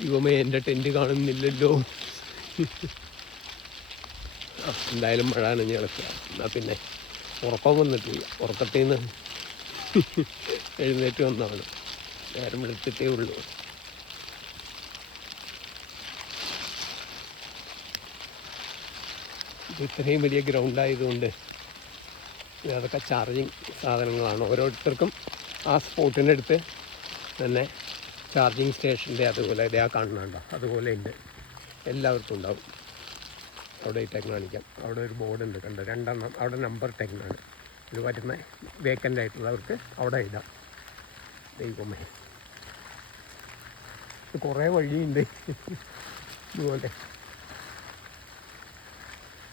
ദൈവമേ, എൻ്റെ ടെൻറ്റ് കാണുന്നില്ലല്ലോ. എന്തായാലും മഴ നനഞ്ഞ് കിടക്കുക. എന്നാൽ പിന്നെ ഉറക്കം വന്നിട്ടില്ല. ഉറക്കത്തിൽ നിന്ന് എഴുന്നേറ്റ് വന്നതാണ്. നേരം എടുത്തിട്ടേ ഉള്ളൂ. ഇത്രയും വലിയ ഗ്രൗണ്ടായതുകൊണ്ട് അതൊക്കെ ചാർജിങ് സാധനങ്ങളാണ്. ഓരോരുത്തർക്കും ആ സ്പോട്ടിൻ്റെ അടുത്ത് തന്നെ ചാർജിങ് സ്റ്റേഷൻ്റെ അതുപോലെ ഇതേ കാണുന്നുണ്ടോ, അതുപോലെ ഉണ്ട്. എല്ലാവർക്കും ഉണ്ടാവും. അവിടെ ഇട്ടേക്ക് കാണിക്കാം. അവിടെ ഒരു ബോർഡ് ഉണ്ട്, കണ്ടോ, 2 അവിടെ നമ്പർ ഇട്ടേക്കാണ്. ഇത് പറ്റുന്ന വേക്കൻ്റ് ആയിട്ടുള്ളവർക്ക് അവിടെ ഇടാം. ദൈവമേ, കുറേ വഴിയുണ്ട്. ഇതുപോലെ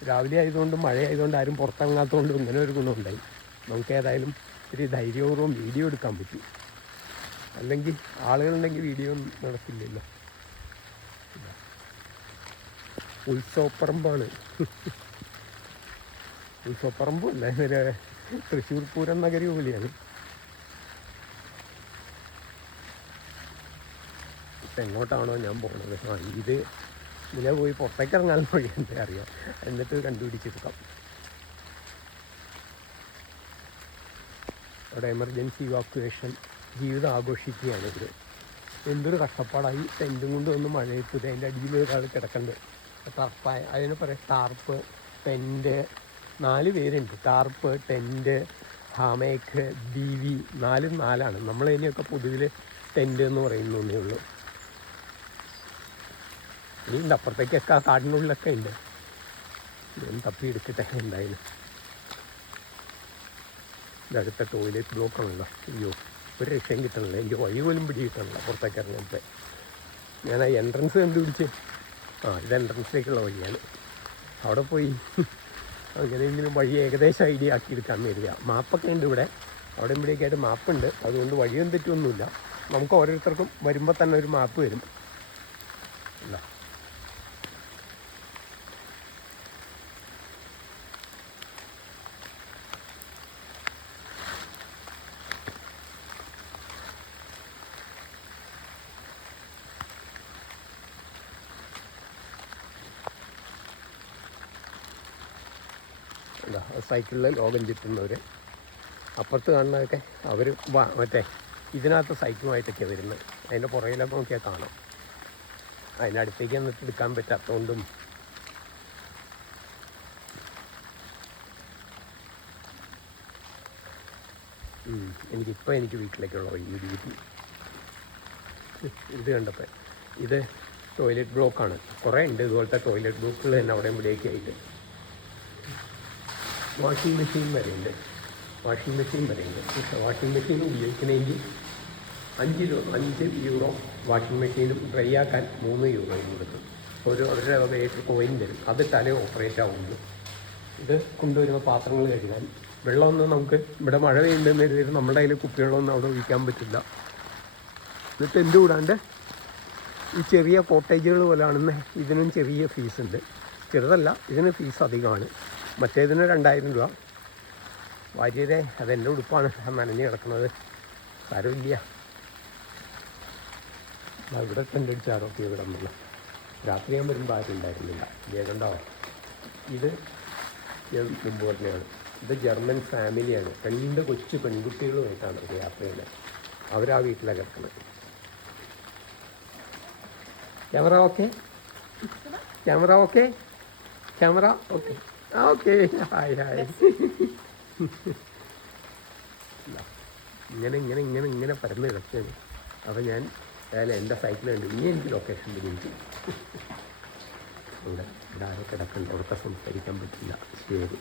രാവിലെ ആയതുകൊണ്ട്, മഴ ആയതുകൊണ്ട് ആരും പുറത്തിറങ്ങാത്തതുകൊണ്ട് ഇങ്ങനെ ഒരു ഗുണമുണ്ടായി. നമുക്ക് ഏതായാലും ഇത്തിരി ധൈര്യപൂർവ്വം വീഡിയോ എടുക്കാൻ പറ്റും. അല്ലെങ്കിൽ ആളുകളുണ്ടെങ്കിൽ വീഡിയോ ഒന്നും നടക്കില്ലല്ലോ. ഉത്സവപ്പറമ്പാണ്. ഉത്സവപ്പറമ്പും അല്ല, തൃശ്ശൂർ പൂരം നഗരി പോലെയാണ്. ഇപ്പം എങ്ങോട്ടാണോ ഞാൻ പോകുന്നത്? ഇത് ഇതിലെ പോയി പുറത്തേക്ക് ഇറങ്ങാൻ വഴി എന്താ അറിയാം, എന്നിട്ട് കണ്ടുപിടിച്ചെടുക്കാം. അവിടെ എമർജൻസി ഇവാക്യുവേഷൻ ജീവിതം ആഘോഷിക്കുകയാണ് ഇവർ. എന്തൊരു കഷ്ടപ്പാടായി. ടെൻറ്റും കൊണ്ട് വന്ന് മഴയത്ത് അതിൻ്റെ അടിയിൽ ഒരാൾ കിടക്കേണ്ടത്. ടർപ്പായ അതിന് പറയാം ടാർപ്പ്, ടെൻറ്റ്. 4 പേരുണ്ട്. ടാർപ്പ്, ടെൻറ്റ്, ഹാമേക്ക്, ബീവി. 4 4ആണ്. നമ്മളതിനെയൊക്കെ പൊതുവിൽ ടെൻറ്റ് എന്ന് പറയുന്നേ ഉള്ളൂ. ഇനിയുണ്ട് അപ്പുറത്തേക്കൊക്കെ, ആ കാടിനുള്ളിലൊക്കെ ഉണ്ട്. ഞാൻ തപ്പിയെടുക്കട്ടെ എന്തായാലും. ഇതടുത്ത ടോയ്ലറ്റ് ബ്ലോക്കാണല്ലോ. അയ്യോ, ഒരു രക്ഷയും കിട്ടണില്ല. എനിക്ക് വഴി പോലും പിടി കിട്ടണില്ല പുറത്തേക്ക് ഇറങ്ങാൻ. ഞാൻ ആ എൻട്രൻസ് കണ്ടുപിടിച്ച്, ഇത് എൻട്രൻസിലേക്കുള്ള വഴിയാണ്. അവിടെ പോയി അങ്ങനെയെങ്കിലും വഴി ഏകദേശം ഐഡിയ ആക്കിയെടുക്കാമെന്ന് കരുതുക. മാപ്പൊക്കെ ഉണ്ട് ഇവിടെ, അവിടെ ഇവിടെയൊക്കെയായിട്ട് മാപ്പുണ്ട്. അതുകൊണ്ട് വഴിയൊന്നും തെറ്റൊന്നുമില്ല. നമുക്ക് ഓരോരുത്തർക്കും വരുമ്പോൾ തന്നെ ഒരു മാപ്പ് വരും. അല്ല, സൈക്കിളിൽ ലോകം ചുറ്റുന്നവർ. അപ്പുറത്ത് കാണുന്നതൊക്കെ അവർ മറ്റേ ഇതിനകത്ത് സൈക്കിളുമായിട്ടൊക്കെയാണ് വരുന്നത്. അതിൻ്റെ പുറകിലൊക്കെ നോക്കിയാൽ കാണാം. അതിനടുത്തേക്ക് എന്നിട്ട് എടുക്കാൻ പറ്റാത്തതുകൊണ്ടും എനിക്ക് വീട്ടിലേക്കുള്ള വഴി കിട്ടി. ഇത് കണ്ടപ്പോൾ ഇത് ടോയ്ലറ്റ് ബ്ലോക്കാണ്. കുറേ ഉണ്ട് ഇതുപോലത്തെ ടോയ്ലറ്റ് ബ്ലോക്കുകൾ തന്നെ അവിടെ ഇവിടെയൊക്കെ ആയിട്ട്. വാഷിംഗ് മെഷീൻ വരെയുണ്ട്. വാഷിംഗ് മെഷീൻ ഉപയോഗിക്കണമെങ്കിൽ 5 യൂറോ വാഷിംഗ് മെഷീനും ഡ്രൈ ആക്കാൻ 3 യൂറോയും കൊടുക്കും. അവരുടെ വകയായിട്ട് കോയിൻ തരും. അത് തലേ ഓപ്പറേറ്റ് ആവുന്നു. ഇത് കൊണ്ടുവരുന്ന പാത്രങ്ങൾ കഴുകാൻ. വെള്ളമൊന്നും നമുക്ക് ഇവിടെ മഴ പെയ്യുന്നതെന്ന് കരുതി നമ്മുടെ കയ്യിൽ കുപ്പിവെള്ളമൊന്നും അവിടെ ഒഴിക്കാൻ പറ്റില്ല. എന്നിട്ട് എന്ത് കൂടാണ്ട് ഈ ചെറിയ കോട്ടേജുകൾ പോലെയാണെന്ന് ഇതിനും ചെറിയ ഫീസുണ്ട്. ചെറുതല്ല, ഇതിന് ഫീസ് അധികമാണ്. മറ്റേതിന് 2000 രൂപ. ഭാര്യയുടെ അതെൻ്റെ ഉടുപ്പാണ് നനഞ്ഞ് കിടക്കുന്നത്. സാരമില്ല. ഇവിടെ ടെൻ്റടിച്ചാറൊക്കെ ഇവിടെ വന്നില്ല. രാത്രി ഞാൻ വരുമ്പോൾ ആരും ഉണ്ടായിരുന്നില്ല. വേഗണ്ടോ, ഇത് മുമ്പ് തന്നെയാണ്. ഇത് ജർമ്മൻ ഫാമിലിയാണ്. 2 കൊച്ചു പെൺകുട്ടികളുമായിട്ടാണ് ഇത് യാത്ര ചെയ്യുന്നത്. അവരാ വീട്ടിലാണ് കിടക്കുന്നത്. Camera okay? Camera okay. Okay, hi. ഇങ്ങനെ പരന്ന് കിടക്കുകയാണ്. അപ്പോൾ ഞാൻ എൻ്റെ സൈക്കിൾ കണ്ടു. ഇനി എനിക്ക് ലൊക്കേഷൻ തിരിച്ചു. ഇവിടെ ആരോ കിടക്കുന്നുണ്ട്. ഉറക്കെ സംസാരിക്കാൻ പറ്റില്ല. ശരി.